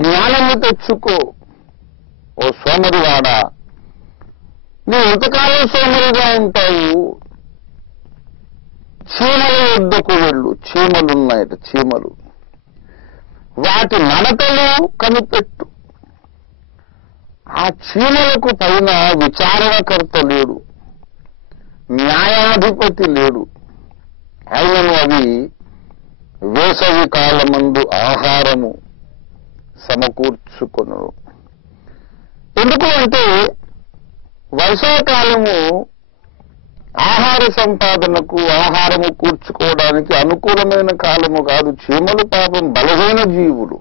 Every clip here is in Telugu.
జ్ఞానము తెచ్చుకో. ఓ సోమరివాడా, నువ్వు ఎంతకాలం సోమరిగా ఉంటావు? చీమల వద్దకు వెళ్ళు. చీమలున్నాయట, చీమలు. వాటి నడతలు కనిపెట్టు. ఆ చీమలకు పైన విచారణకర్త లేడు, న్యాయాధిపతి లేడు. అయినను అవి వేసవి కాలమందు ఆహారము సమకూర్చుకొను. ఎందుకు అంటే వర్షాకాలము ఆహార సంపాదనకు, ఆహారము కూర్చుకోవడానికి అనుకూలమైన కాలము కాదు. చీమలు పాపం బలహీన జీవులు,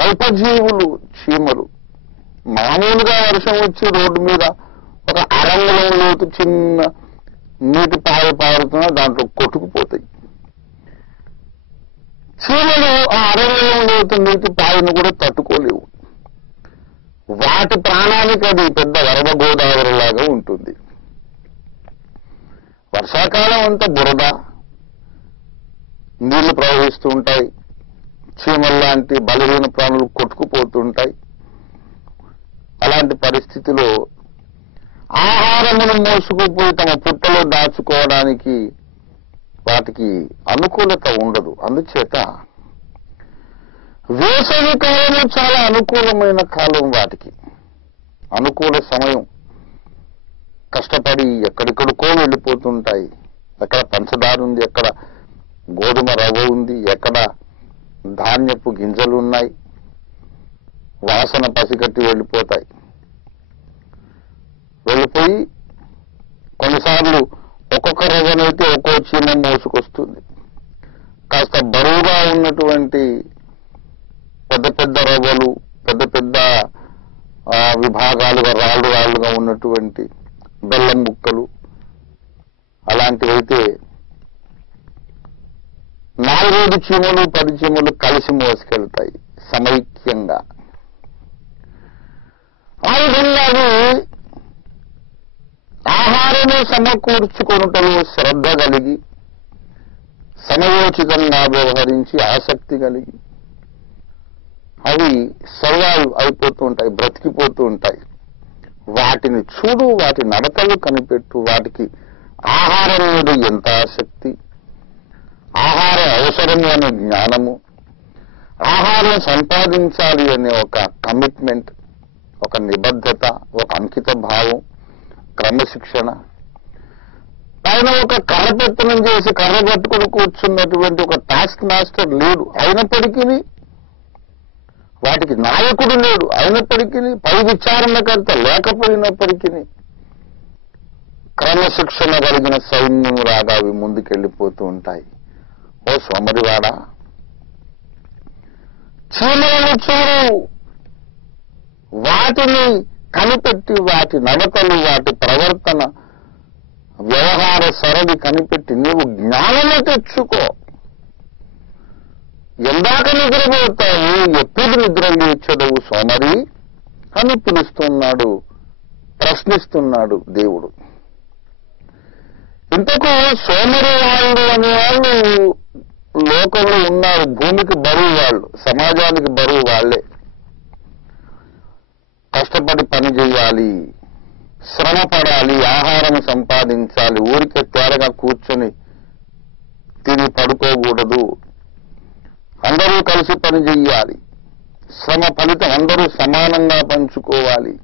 అల్పజీవులు చీమలు. మామూలుగా వర్షం వచ్చి రోడ్డు మీద ఒక అరంగుళం లోతు చిన్న నీటి పారుతున్నా దాంట్లో కొట్టుకుపోతాయి. చీమలు ఆ అరంగుళం లోతు నీటి పాయను కూడా తట్టుకోలేవు. వాటి ప్రాణానికి అది పెద్ద వరద గోదావరి లాగా ఉంటుంది. వర్షాకాలం అంతా బురద, నీళ్లు ప్రవహిస్తూ ఉంటాయి. చీమల్లాంటి బలహీన ప్రాణులు కొట్టుకుపోతుంటాయి. అలాంటి పరిస్థితిలో ఆహారమును మోసుకుపోయి తమ పుట్టలో దాచుకోవడానికి వాటికి అనుకూలత ఉండదు. అందుచేత వేసవి కాలము చాలా అనుకూలమైన కాలం. వాటికి అనుకూల సమయం. కష్టపడి ఎక్కడిక్కడికో వెళ్ళిపోతుంటాయి. ఎక్కడ పంచదార ఉంది, ఎక్కడ గోధుమ రవ్వ ఉంది, ఎక్కడ ధాన్యపు గింజలు ఉన్నాయి. వాసన పసిగట్టి వెళ్ళిపోతాయి. వెళ్ళిపోయి కొన్నిసార్లు ఒక్కొక్క రవ్వనైతే ఒక్కో చీమ మోసుకొస్తుంది. కాస్త బరువుగా ఉన్నటువంటి పెద్ద పెద్ద రవ్వలు, పెద్ద పెద్ద విభాగాలుగా రాళ్ళుగా ఉన్నటువంటి బెల్లం ముక్కలు అలాంటివైతే 4-5 చీమలు 10 చీమలు కలిసి మోసుకెళ్తాయి సమైక్యంగా. ఆ విధంగా ఆహారము సమకూర్చుకొనుటలో శ్రద్ధ కలిగి, సమయోచితంగా వ్యవహరించి, ఆసక్తి కలిగి అవి సర్వైవ్ అయిపోతూ ఉంటాయి, బ్రతికిపోతూ ఉంటాయి. వాటిని చూడు, వాటి నడకలు కనిపెట్టు. వాటికి ఆహారం మీద ఎంత ఆసక్తి, ఆహారం అవసరము అనే జ్ఞానము, ఆహారం సంపాదించాలి అనే ఒక కమిట్మెంట్, ఒక నిబద్ధత, ఒక అంకిత భావం, క్రమశిక్షణ. పైన ఒక కర్రపెత్తనం చేసి కర్ర పట్టుకుని కూర్చున్నటువంటి ఒక టాస్క్ మాస్టర్ లేడు. అయినప్పటికీ వాటికి నాయకుడు లేడు. అయినప్పటికీ పై విచారణకర్త లేకపోయినప్పటికీ క్రమశిక్షణ కలిగిన సైన్యం రాగా అవి ముందుకెళ్లిపోతూ ఉంటాయి. ఓ సోమరివాడా, చీమలను చూడు, వాటిని కనిపెట్టి, వాటి నడకలు, వాటి ప్రవర్తన, వ్యవహార సరళి కనిపెట్టి నీవు జ్ఞానము తెచ్చుకో. ఎందాక నిద్రపోతావు, ఎప్పుడు నిద్ర లేచదవు సోమరి అని పిలుస్తున్నాడు, ప్రశ్నిస్తున్నాడు దేవుడు. ఇంతకు సోమరి వాళ్ళు అనేవాళ్ళు లోకంలో ఉన్నారు. భూమికి బరువు వాళ్ళు, సమాజానికి బరువు వాళ్లే. కష్టపడి పని చేయాలి, శ్రమ పడాలి, ఆహారం సంపాదించాలి. ఊరికే తేరగా కూర్చొని తిని పడుకోకూడదు. అందరూ కలిసి పని చెయ్యాలి. శ్రమ ఫలితం అందరూ సమానంగా పంచుకోవాలి.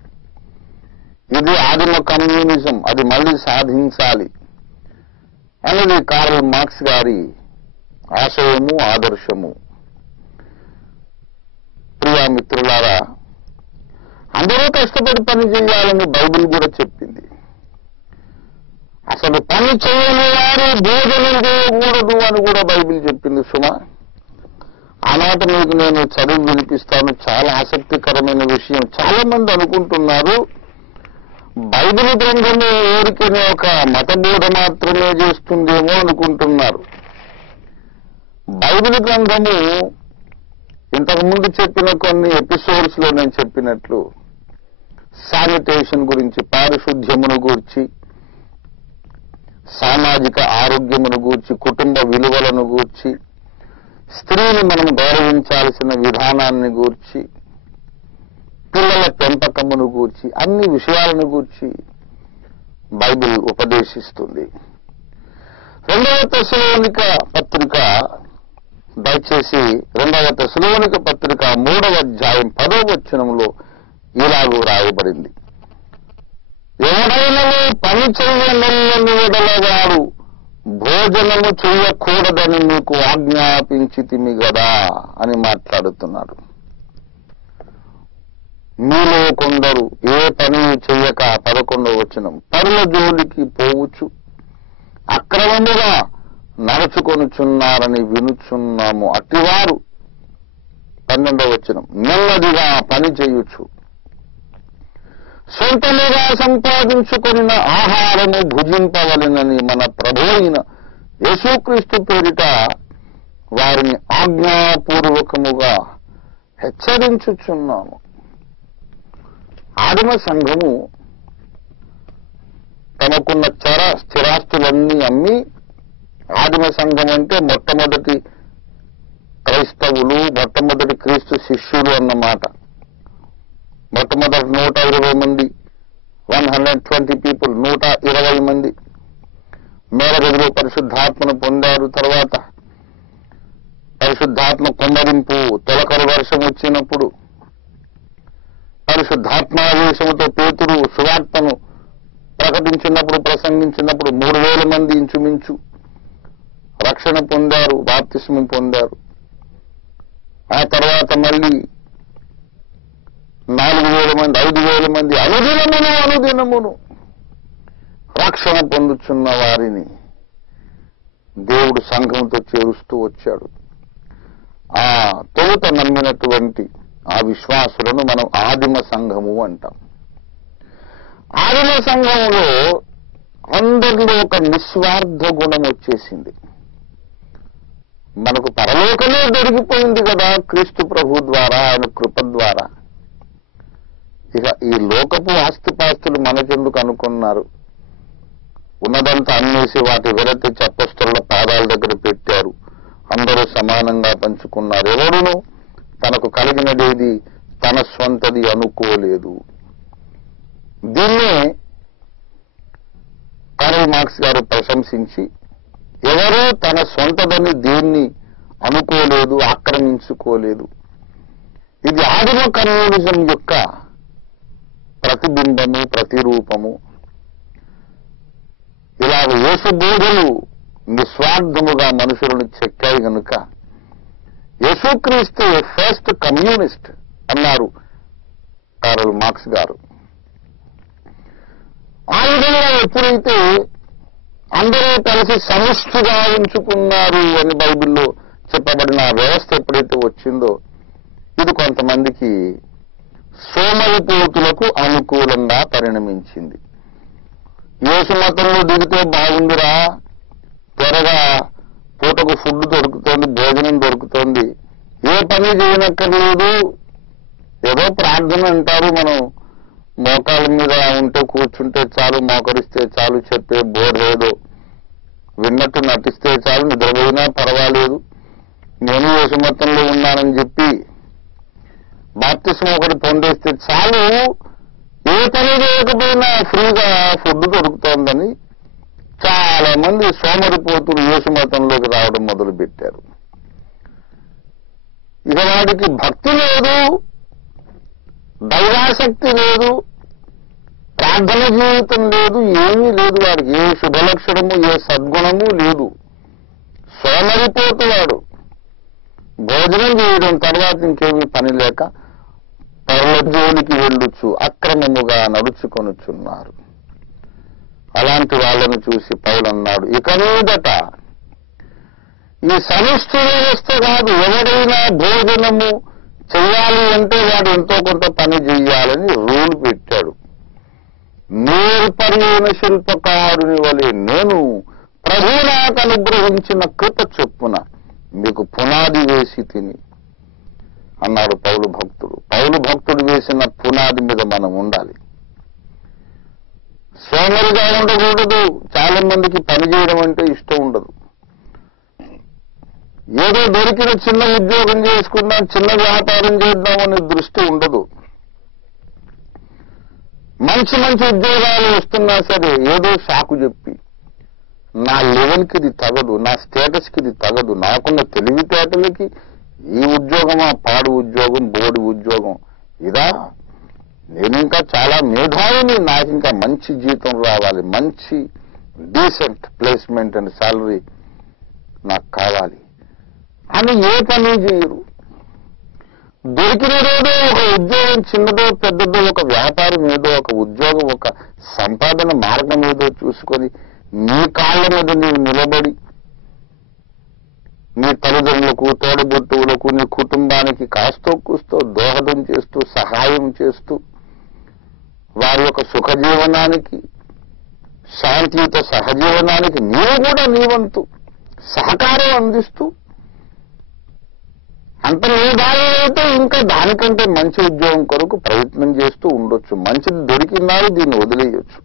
ఇది ఆదిమ కమ్యూనిజం, అది మళ్ళీ సాధించాలి అనేది కార్ల్ మార్క్స్ గారి ఆశయము, ఆదర్శము. ప్రియా మిత్రులారా, అందరూ కష్టపడి పని చేయాలని బైబిల్ కూడా చెప్పింది. అసలు పని చేయని వారు భోజనం చేయకూడదు అని కూడా బైబిల్ చెప్పింది. సుమా, ఆనాట మీకు నేను చదివి వినిపిస్తాను. చాలా ఆసక్తికరమైన విషయం. చాలా మంది అనుకుంటున్నారు బైబిల్ గ్రంథము ఊరికనే ఒక మతబోధ మాత్రమే చేస్తుందేమో అనుకుంటున్నారు. బైబిల్ గ్రంథము ఇంతకుముందు చెప్పిన కొన్ని ఎపిసోడ్స్ లో నేను చెప్పినట్లు శానిటేషన్ గురించి, పారిశుద్ధ్యమును గూర్చి, సామాజిక ఆరోగ్యమును గూర్చి, కుటుంబ విలువలను గూర్చి, స్త్రీని మనం గౌరవించాల్సిన విధానాన్ని గూర్చి, పిల్లల పెంపకమును గూర్చి, అన్ని విషయాలను గూర్చి బైబిల్ ఉపదేశిస్తుంది. 2వ తెస్సలోనిక పత్రిక, దయచేసి 2వ తెస్సలోనిక పత్రిక 3వ అధ్యాయం 10వ వచనంలో ఇలాగూ రాయబడింది. ఎవడైనా పని చెయ్యనల్లని ఎడలవాడు భోజనము చెయ్యకూడదని మీకు ఆజ్ఞాపించితిమి గదా అని మాట్లాడుతున్నాడు. మీలో కొందరు ఏ పని చెయ్యక 11వ వచనం పరుల జోలికి పోవచ్చు, అక్రమముగా నడుచుకొనుచున్నారని వినుచున్నాము. అట్టివారు 12వ వచనం నెమ్మదిగా పని చేయొచ్చు, సొంతముగా సంపాదించుకొనిన ఆహారము భుజింపవలెనని మన ప్రభు అయిన యేసుక్రీస్తు పేరిట వారిని ఆజ్ఞాపూర్వకముగా హెచ్చరించుచున్నాము. ఆదిమ సంఘము తమకున్న స్థిరాస్తులన్నీ అమ్మి, ఆదిమ సంఘం అంటే మొట్టమొదటి క్రైస్తవులు, మొట్టమొదటి క్రీస్తు శిష్యులు అన్నమాట. మొట్టమొదటి 120 మంది, 120 పీపుల్, 120 మంది మేడగదిలో పరిశుద్ధాత్మను పొందారు. తర్వాత పరిశుద్ధాత్మ కుమ్మరింపు, తొలకరి వర్షం వచ్చినప్పుడు పరిశుద్ధాత్మావేశముతో పేతురు సువార్తను ప్రకటించినప్పుడు, ప్రసంగించినప్పుడు 3000 మంది ఇంచుమించు రక్షణ పొందారు, బాప్తిస్మం పొందారు. ఆ తర్వాత మళ్ళీ 4000 మంది, 5000 మంది అనుదినమును రక్షణ పొందుచున్న వారిని దేవుడు సంఘంతో చేరుస్తూ వచ్చాడు. ఆ తొలుత నమ్మినటువంటి ఆ విశ్వాసులను మనం ఆదిమ సంఘము అంటాం. ఆదిమ సంఘంలో అందరిలో ఒక నిస్వార్థ గుణం వచ్చేసింది. మనకు పరలోకమే దొరికిపోయింది కదా క్రీస్తు ప్రభు ద్వారా, ఆయన కృప ద్వారా. ఇక ఈ లోకపు ఆస్తిపాస్తులు మనకెందుకు అనుకున్నారు? ఉన్నదంతా అమ్మేసి వాటి వెరతి అపొస్తలుల పాదాల దగ్గర పెట్టారు. అందరూ సమానంగా పంచుకున్నారు. ఎవరును తనకు కలిగినదేది తన స్వంతది అనుకోలేదు. దీన్నే కార్ల్ మార్క్స్ గారు ప్రశంసించి, ఎవరూ తన సొంతదని దేన్ని అనుకోలేదు, ఆక్రమించుకోలేదు. ఇది ఆదిమ కమ్యూనిజం యొక్క ప్రతిబింబము, ప్రతిరూపము. ఇలాగ యేసు బోధలు నిస్వార్థముగా మనుషులను చెక్కాయి గనుక యేసుక్రీస్తు ఫస్ట్ కమ్యూనిస్ట్ అన్నారు కార్ల్ మార్క్స్ గారు. ఆ విధంగా ఎప్పుడైతే అందరూ కలిసి సమిష్టిగా ఉంచుకున్నారు అని బైబిల్లో చెప్పబడిన వ్యవస్థ ఎప్పుడైతే వచ్చిందో, ఇది కొంతమందికి సోమరిపోతులకు అనుకూలంగా పరిణమించింది. యేసు మతంలో దిగితే బాగుందిరా, త్వరగా పూటకు ఫుడ్ దొరుకుతోంది, భోజనం దొరుకుతోంది, ఏ పని చేయనక్కర్లేదు, ఏదో ప్రార్థన అంటారు, మనం మోకాళ్ళ మీద ఉంటే కూర్చుంటే చాలు, మోకరిస్తే చాలు, చెప్పే బోర్ లేదు, విన్నట్టు నటిస్తే చాలు, నిద్రపోయినా పర్వాలేదు, నేను యేసు మతంలో ఉన్నానని చెప్పి బాప్తిస్మం ఒకటి పొందేస్తే చాలు, ఏ పని చేయకపోయినా ఫ్రీగా ఫుడ్ దొరుకుతోందని చాలా మంది సోమరిపోతులు యేసు మతంలోకి రావడం మొదలుపెట్టారు. ఇక వాడికి భక్తి లేదు, దైవాసక్తి లేదు, ప్రార్థన జీవితం లేదు, ఏమీ లేదు. వాడికి ఏ శుభలక్షణము, ఏ సద్గుణము లేదు. సోమరిపోతువాడు. భోజనం చేయడం తర్వాత ఇంకేమీ పని లేక పరుల జోలికి వెళ్ళుచు అక్రమముగా నడుచుకొనుచున్నారు. అలాంటి వాళ్ళను చూసి పౌలు అన్నాడు, ఇక మీదట ఈ సమిష్టి వ్యవస్థ కాదు, ఎవరైనా భోజనము చెయ్యాలి అంటే వాడు ఎంతో కొంత పని చెయ్యాలని రూల్ పెట్టాడు. నేర్పర్యైన శిల్పకారుని వలె నేను ప్రభువు నాకు అనుగ్రహించిన కృప చొప్పున మీకు పునాది వేసి తిని అన్నాడు పౌలు భక్తుడు. పౌలు భక్తుడు వేసిన పునాది మీద మనం ఉండాలి. సోమరిగా ఉండకూడదు. చాలా మందికి పని చేయడం అంటే ఇష్టం ఉండదు. ఏదో దొరికిన చిన్న ఉద్యోగం చేసుకుందాం, చిన్న వ్యాపారం చేద్దామనే దృష్టి ఉండదు. మంచి మంచి ఉద్యోగాలు వస్తున్నా సరే ఏదో సాకు చెప్పి, నా లెవెల్కి ఇది తగదు, నా స్టేటస్కి ఇది తగదు, నాకున్న తెలివితేటలకి ఈ ఉద్యోగమా, పాడు ఉద్యోగం, బోడి ఉద్యోగం ఇదా, నేను ఇంకా చాలా మేధావిని, నాకు ఇంకా మంచి జీతం రావాలి, మంచి డీసెంట్ ప్లేస్మెంట్ అండ్ శాలరీ నాకు కావాలి అని ఏ పని చేయరు. దొరికిన రోజు ఒక ఉద్యోగం, చిన్నదో పెద్దదో, ఒక వ్యాపారం ఏదో, ఒక ఉద్యోగం, ఒక సంపాదన మార్గం ఏదో చూసుకొని నీ కాళ్ళ మీద నీవు నిలబడి నీ తల్లిదండ్రులకు, తోడబుట్టువులకు, నీ కుటుంబానికి కాస్తో కూస్తో దోహదం చేస్తూ, సహాయం చేస్తూ, వారి యొక్క సుఖజీవనానికి, శాంతియుత సహజీవనానికి నీవు కూడా నీవంతు సహకారం అందిస్తూ, అంత మేధావులైతే ఇంకా దానికంటే మంచి ఉద్యోగం కొరకు ప్రయత్నం చేస్తూ ఉండొచ్చు. మంచిది దొరికినారు, దీన్ని వదిలేయొచ్చు.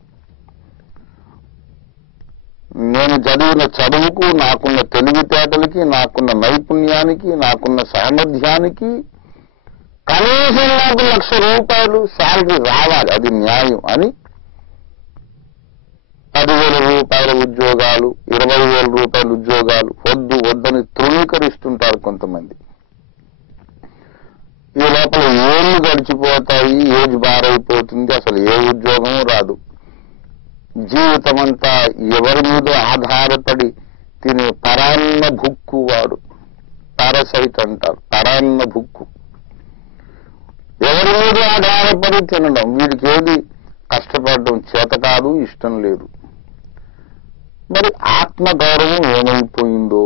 నేను చదివిన చదువుకు, నాకున్న తెలివితేటలకి, నాకున్న నైపుణ్యానికి, నాకున్న సామర్థ్యానికి కనీసం నాకు ₹1,00,000 శాలరీ రావాలి, అది న్యాయం అని ₹10,000 ఉద్యోగాలు, ₹20,000 ఉద్యోగాలు వద్దు వద్దని తృణీకరిస్తుంటారు కొంతమంది. ఈ లోపల ఏళ్ళు గడిచిపోతాయి, ఏజ్ బారైపోతుంది, అసలు ఏ ఉద్యోగం రాదు. జీవితం అంతా ఎవరి మీద ఆధారపడి తినే పరాన్న భుక్కు వాడు, పారసైట్ అంటారు, పరాన్న భుక్కు. ఎవరి మీద ఆధారపడి తినడం, వీడికి ఏది కష్టపడడం చేత కాదు, ఇష్టం లేదు. మరి ఆత్మగౌరవం ఏమైపోయిందో,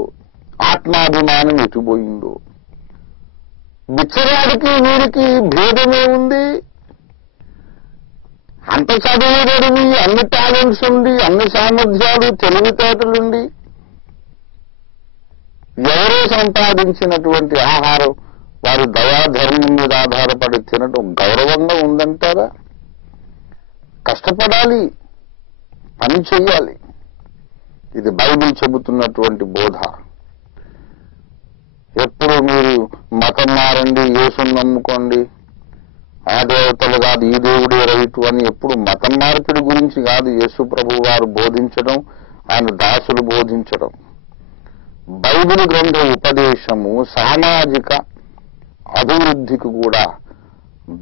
ఆత్మాభిమానం ఎటుపోయిందో, బిచ్చగాడికి వీరికి భేదమే ఉంది. అంత చదువు గడివి, అన్ని టాలెంట్స్ ఉండి, అన్ని సామర్థ్యాలు, తెలివితేటలుండి ఎవరో సంపాదించినటువంటి ఆహారం వారి దయాధర్మం మీద ఆధారపడి తినడం గౌరవంగా ఉందంటారా? కష్టపడాలి, పని చెయ్యాలి. ఇది బైబిల్ చెబుతున్నటువంటి బోధ. ఎప్పుడు మీరు మతం మారండి, యేసుని నమ్ముకోండి, ఆ దేవతలు కాదు, ఈ దేవుడే రైతు అని ఎప్పుడు మతం మార్పిడి గురించి కాదు యేసు ప్రభు వారు బోధించడం, ఆయన దాసులు బోధించడం. బైబిల్ గ్రంథ ఉపదేశము సామాజిక అభివృద్ధికి కూడా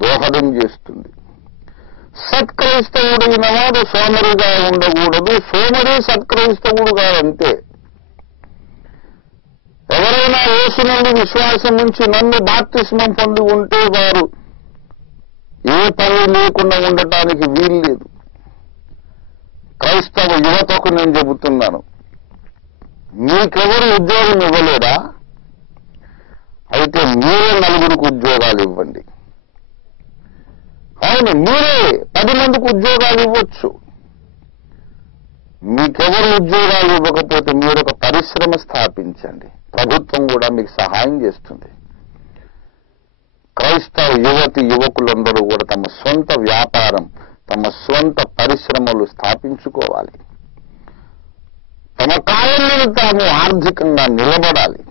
దోహదం చేస్తుంది. సత్క్రైస్తవుడైన వాడు సోమరిగా ఉండకూడదు, సోమరి సత్క్రైస్తవుడు కాదంతే. ఎవరైనా యేసు నుండి విశ్వాసం ఉంచి నన్ను బాప్తిస్మం పొంది ఉంటే వారు ఏ పని లేకుండా ఉండటానికి వీల్లేదు. క్రైస్తవ యువతకు నేను చెబుతున్నాను, మీకెవరు ఉద్యోగం ఇవ్వలేదా? అయితే మీరే నలుగురికి ఉద్యోగాలు ఇవ్వండి. అవును, మీరే 10 మందికి ఉద్యోగాలు ఇవ్వచ్చు. మీకెవరు ఉద్యోగాలు ఇవ్వకపోతే మీరు ఒక పరిశ్రమ స్థాపించండి, ప్రభుత్వం కూడా మీకు సహాయం చేస్తుంది. క్రైస్తవ యువతి యువకులందరూ కూడా తమ సొంత వ్యాపారం, తమ సొంత పరిశ్రమలు స్థాపించుకోవాలి. తమ కాళ్ళ మీద తాము ఆర్థికంగా నిలబడాలి.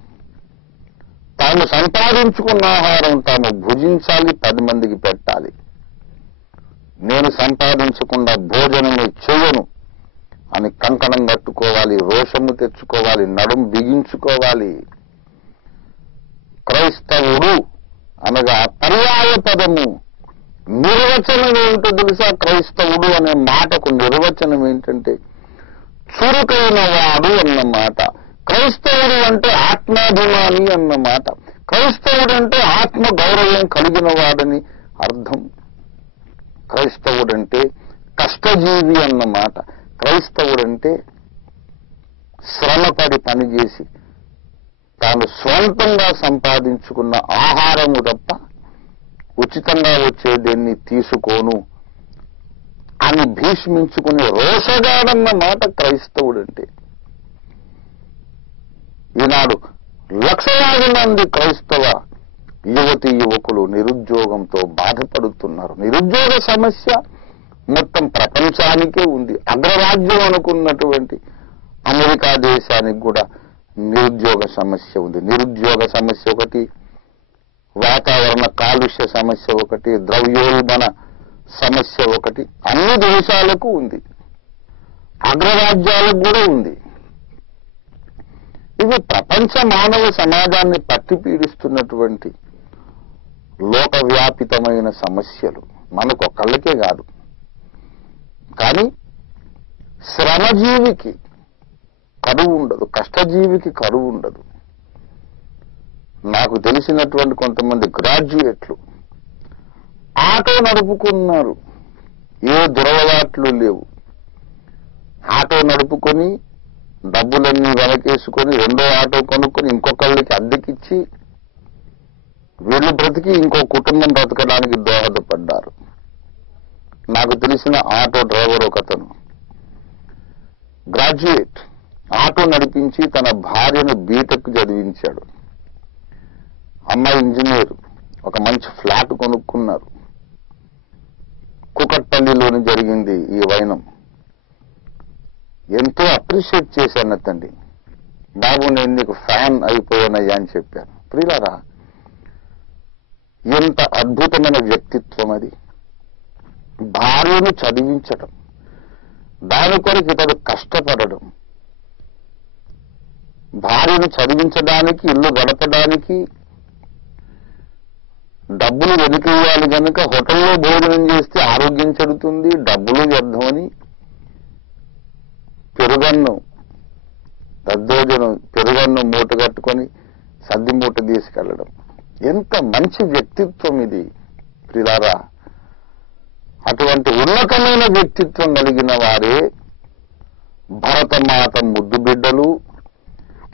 తాము సంపాదించుకున్న ఆహారం తాము భుజించాలి, 10 మందికి పెట్టాలి. నేను సంపాదించకుండా భోజనమే చేయను అని కంకణం కట్టుకోవాలి, రోషము తెచ్చుకోవాలి, నడుం బిగించుకోవాలి. క్రైస్తవుడు అనగా పర్యాయ పదము, నిర్వచనం ఏంటో తెలుసా? క్రైస్తవుడు అనే మాటకు నిర్వచనం ఏంటంటే చురుకైన వాడు అన్నమాట. క్రైస్తవుడు అంటే ఆత్మాభిమాని అన్నమాట. క్రైస్తవుడు అంటే ఆత్మ గౌరవం కలిగిన వాడని అర్థం. క్రైస్తవుడంటే కష్టజీవి అన్నమాట. క్రైస్తవుడంటే శ్రమపడి పనిచేసి తాను స్వంతంగా సంపాదించుకున్న ఆహారము తప్ప ఉచితంగా వచ్చేదేన్ని తీసుకోను అని భీష్మించుకునే రోషగాడన్నమాట క్రైస్తవుడంటే. ఈనాడు లక్షలాది మంది క్రైస్తవ యువతి యువకులు నిరుద్యోగంతో బాధపడుతున్నారు. నిరుద్యోగ సమస్య మొత్తం ప్రపంచానికే ఉంది. అగ్రరాజ్యం అనుకున్నటువంటి అమెరికా దేశానికి కూడా నిరుద్యోగ సమస్య ఉంది. నిరుద్యోగ సమస్య ఒకటి, వాతావరణ కాలుష్య సమస్య ఒకటి, ద్రవ్యోల్బణ సమస్య ఒకటి. అన్ని దేశాలకు ఉంది, అగ్రరాజ్యాలకు కూడా ఉంది. ఇవి ప్రపంచ మానవ సమాజాన్ని పట్టి పీడిస్తున్నటువంటి లోకవ్యాపితమైన సమస్యలు. మనకొక్కళ్ళకే కాదు. కానీ శ్రమజీవికి కరువు ఉండదు, కష్టజీవికి కరువు ఉండదు. నాకు తెలిసినటువంటి కొంతమంది గ్రాడ్యుయేట్లు ఆటో నడుపుకున్నారు, ఏ దురలవాట్లు లేవు. ఆటో నడుపుకొని డబ్బులన్నీ వెనకేసుకొని రెండో ఆటో కొనుక్కొని ఇంకొకళ్ళకి అద్దెకిచ్చి వీళ్ళు బ్రతికి ఇంకో కుటుంబం బ్రతకడానికి దోహదపడ్డారు. నాకు తెలిసిన ఆటో డ్రైవర్ ఒకతను గ్రాడ్యుయేట్, ఆటో నడిపించి తన భార్యను బీటెక్ చదివించాడు. అమ్మాయి ఇంజనీర్, ఒక మంచి ఫ్లాట్ కొనుక్కున్నారు. కుకట్పల్లిలోని జరిగింది ఈ వైనం. ఎంతో అప్రిషియేట్ చేశాను తండ్రి. బాబు, నేను నీకు ఫ్యాన్ అయిపోయానయ్యా అని చెప్పాను. ప్రియులారా, ఎంత అద్భుతమైన వ్యక్తిత్వం అది. భార్యను చదివించడం, దాని కొరకు ఇతడు కష్టపడడం, భార్యను చదివించడానికి, ఇల్లు గడపడానికి డబ్బులు వెనుకేయాలి కనుక హోటల్లో భోజనం చేస్తే ఆరోగ్యం చెడుతుంది, డబ్బులు వ్యర్థమని పెరుగన్ను మూట కట్టుకొని సద్ది మూట తీసుకెళ్లడం. ఎంత మంచి వ్యక్తిత్వం ఇది ప్రియులారా. అటువంటి ఉన్నతమైన వ్యక్తిత్వం కలిగిన వారే భరతమాత ముద్దు బిడ్డలు.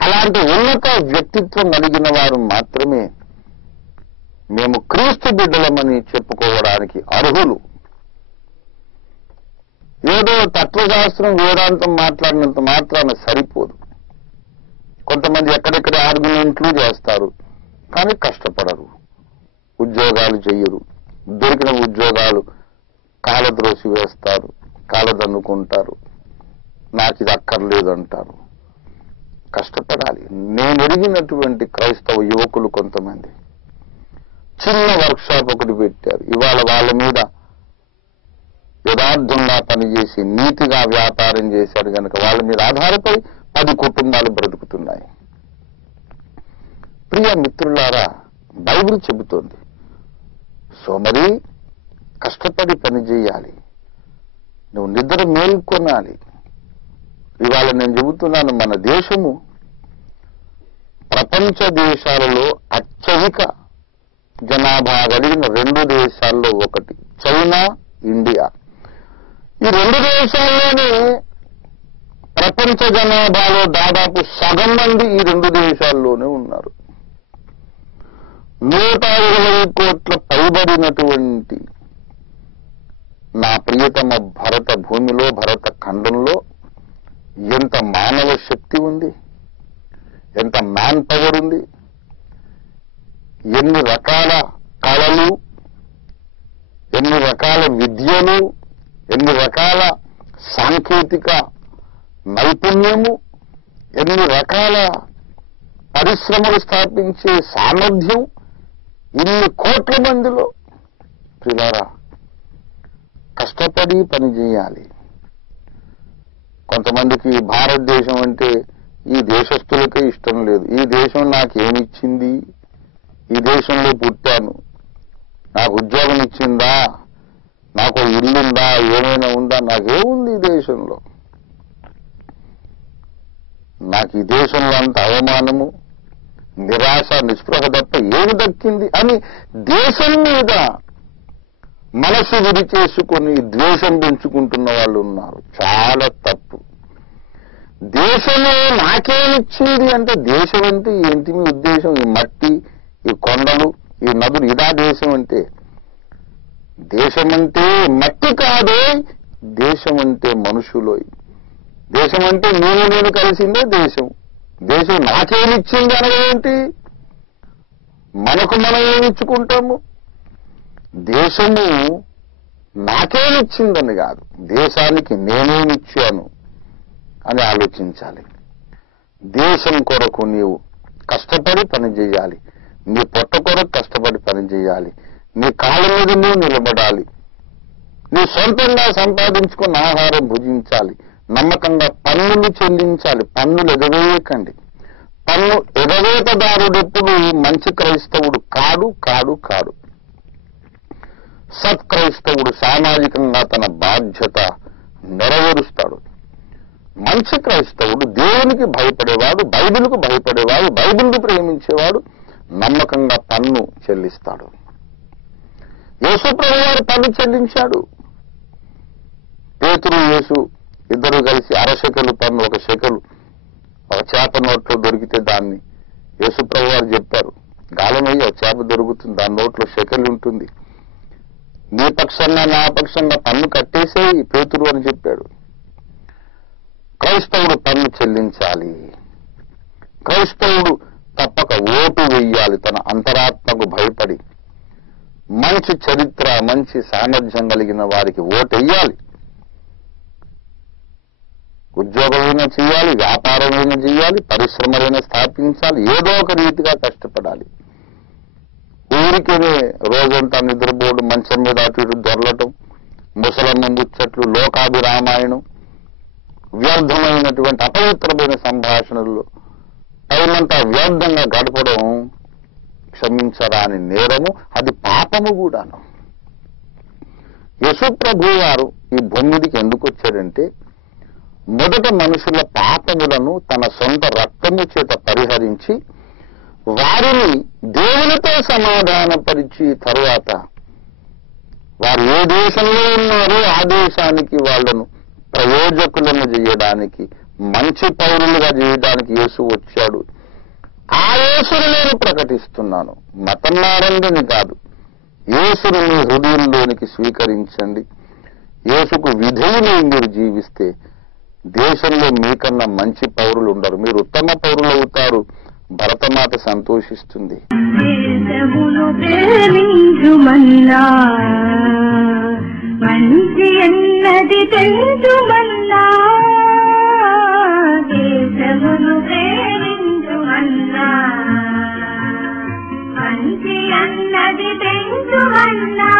అలాంటి ఉన్నత వ్యక్తిత్వం కలిగిన వారు మాత్రమే మేము క్రీస్తు బిడ్డలమని చెప్పుకోవడానికి అర్హులు. ఏదో తత్వశాస్త్రం వేదాంతం మాట్లాడినంత మాత్రాన సరిపోదు. కొంతమంది ఎక్కడెక్కడ ఆర్గ్యుమెంట్లు చేస్తారు, కానీ కష్టపడరు, ఉద్యోగాలు చెయ్యరు. దొరికిన ఉద్యోగాలు కాలద్రోసి వేస్తారు, కాలదన్నుకుంటారు, నాకు ఇది అక్కర్లేదు అంటారు. కష్టపడాలి. నేను ఎరిగినటువంటి క్రైస్తవ యువకులు కొంతమంది చిన్న వర్క్షాప్ ఒకటి పెట్టారు. ఇవాళ వాళ్ళ మీద యథార్థంగా పనిచేసి నీతిగా వ్యాపారం చేశారు కనుక వాళ్ళ మీద ఆధారపడి 10 కుటుంబాలు బ్రతుకుతున్నాయి. ప్రియ మిత్రులారా, బైబిల్ చెబుతోంది సోమరి కష్టపడి పని చేయాలి, నువ్వు నిద్ర మేల్కొనాలి. ఇవాళ నేను చెబుతున్నాను, మన దేశము ప్రపంచ దేశాలలో అత్యధిక జనాభా కలిగిన 2 దేశాల్లో ఒకటి, చైనా, ఇండియా. ఈ 2 దేశాల్లోనే ప్రపంచ జనాభాలో దాదాపు సగం మంది ఈ 2 దేశాల్లోనే ఉన్నారు. 120 కోట్ల పైబడినటువంటి నా ప్రియతమ భరత భూమిలో, భరత ఖండంలో ఎంత మానవ శక్తి ఉంది, ఎంత మ్యాన్ పవర్ ఉంది, ఎన్ని రకాల కళలు, ఎన్ని రకాల విద్యలు, ఎన్ని రకాల సాంకేతిక నైపుణ్యము, ఎన్ని రకాల పరిశ్రమలు స్థాపించే సామర్థ్యం ఇన్ని కోట్ల మందిలో. ప్రియులారా, కష్టపడి పని చేయాలి. కొంతమందికి భారతదేశం అంటే ఈ దేశస్తులకే ఇష్టం లేదు. ఈ దేశం నాకేమిచ్చింది, ఈ దేశంలో పుట్టాను, నాకు ఉద్యోగం ఇచ్చిందా, నాకు ఇల్లుందా, ఏమైనా ఉందా, నాకేముంది ఈ దేశంలో, నాకు ఈ దేశంలో అంత అవమానము, నిరాశ, నిస్పృహ తప్ప ఏమి దక్కింది అని దేశం మీద మనసు విరిచేసుకొని ద్వేషం పెంచుకుంటున్న వాళ్ళు ఉన్నారు. చాలా తప్పు. దేశమే నాకేమిచ్చింది అంటే దేశం అంటే ఏంటి మీ ఉద్దేశం? ఈ మట్టి, ఈ కొండలు, ఈ నదులు, ఇదా దేశం అంటే? దేశం అంటే మట్టి కాదే, దేశం అంటే మనుషులో. దేశం అంటే నేను కలిసిందే దేశం. దేశం నాకేమిచ్చింది అనగేంటి? మనకు మనం ఏమిచ్చుకుంటాము? దేశము నాకేమిచ్చిందని కాదు, దేశానికి నేనేమిచ్చాను అని ఆలోచించాలి. దేశం కొరకు నీవు కష్టపడి పని చేయాలి, నీ పొట్ట కొరకు కష్టపడి పని చేయాలి, నీ కాళ్ళ మీద నువ్వు నిలబడాలి, నీ సొంతంగా సంపాదించుకున్న ఆహారం భుజించాలి, నమ్మకంగా పన్నులు చెల్లించాలి. పన్నులు ఎగవేయకండి. పన్ను ఎగవేతదారుడు ఎప్పుడు మంచి క్రైస్తవుడు కాడు కాడు కాడు. సత్క్రైస్తవుడు సామాజికంగా తన బాధ్యత నెరవేరుస్తాడు. మంచి క్రైస్తవుడు దేవునికి భయపడేవాడు, బైబిల్కు భయపడేవాడు, బైబిల్ను ప్రేమించేవాడు, నమ్మకంగా పన్ను చెల్లిస్తాడు. యేసు ప్రభువు వారు పన్ను చెల్లించాడు. పేతురు యేసు ఇద్దరు కలిసి 1/2 షెకెలు పన్ను, 1 షెకెలు ఒక చేప నోట్లో దొరికితే దాన్ని యేసు ప్రభువు వారు చెప్పారు, గాలమయ్యి ఒక చేప దొరుకుతుంది, దాని నోట్లో షెకెలు ఉంటుంది, నీ పక్షంగా నా పక్షంగా పన్ను కట్టేసేయి పేతురు అని చెప్పాడు. క్రైస్తవుడు పన్ను చెల్లించాలి. క్రైస్తవుడు తప్పక ఓటు వెయ్యాలి. తన అంతరాత్మకు భయపడి మంచి చరిత్ర, మంచి సామర్థ్యం కలిగిన వారికి ఓటెయ్యాలి. ఉద్యోగమైనా చేయాలి, వ్యాపారమైనా చేయాలి, పరిశ్రమలైనా స్థాపించాలి, ఏదో ఒక రీతిగా కష్టపడాలి. ఊరికేనే రోజంతా నిద్రపోవడం, మంచం మీద అటు ఇటు దొరలటం, ముసలమ్మ ముచ్చట్లు, లోకాభిరామాయణం, వ్యర్థమైనటువంటి అపవిత్రమైన సంభాషణల్లో టైమంతా వ్యర్థంగా గడపడం క్షమించరాని నేరము, అది పాపము కూడాను. యేసు ప్రభువు వారు ఈ భూమి మీదకి ఎందుకు వచ్చాడంటే, మొదట మనుషుల పాపములను తన సొంత రక్తము చేత పరిహరించి వారిని దేవునితో సమాధానపరిచి తరువాత వారు ఏ దేశంలో ఉన్నారో ఆ దేశానికి వాళ్లను ప్రయోజకులను చేయడానికి, మంచి పౌరులుగా చేయడానికి యేసు వచ్చాడు. ఆ యేసును నేను ప్రకటిస్తున్నాను. మతం మారందని కాదు, యేసును మీ హృదయంలోనికి స్వీకరించండి. యేసుకు విధేయులై మీరు జీవిస్తే దేశంలో మీకన్నా మంచి పౌరులు ఉండరు, మీరు ఉత్తమ పౌరులు అవుతారు. భరతమాత సంతోషిస్తుంది. మంచి అన్నది తెలుసుమన్నా, దేశమును ప్రేమించుమన్నా, మంచి అన్నది తెలుసుమన్నా.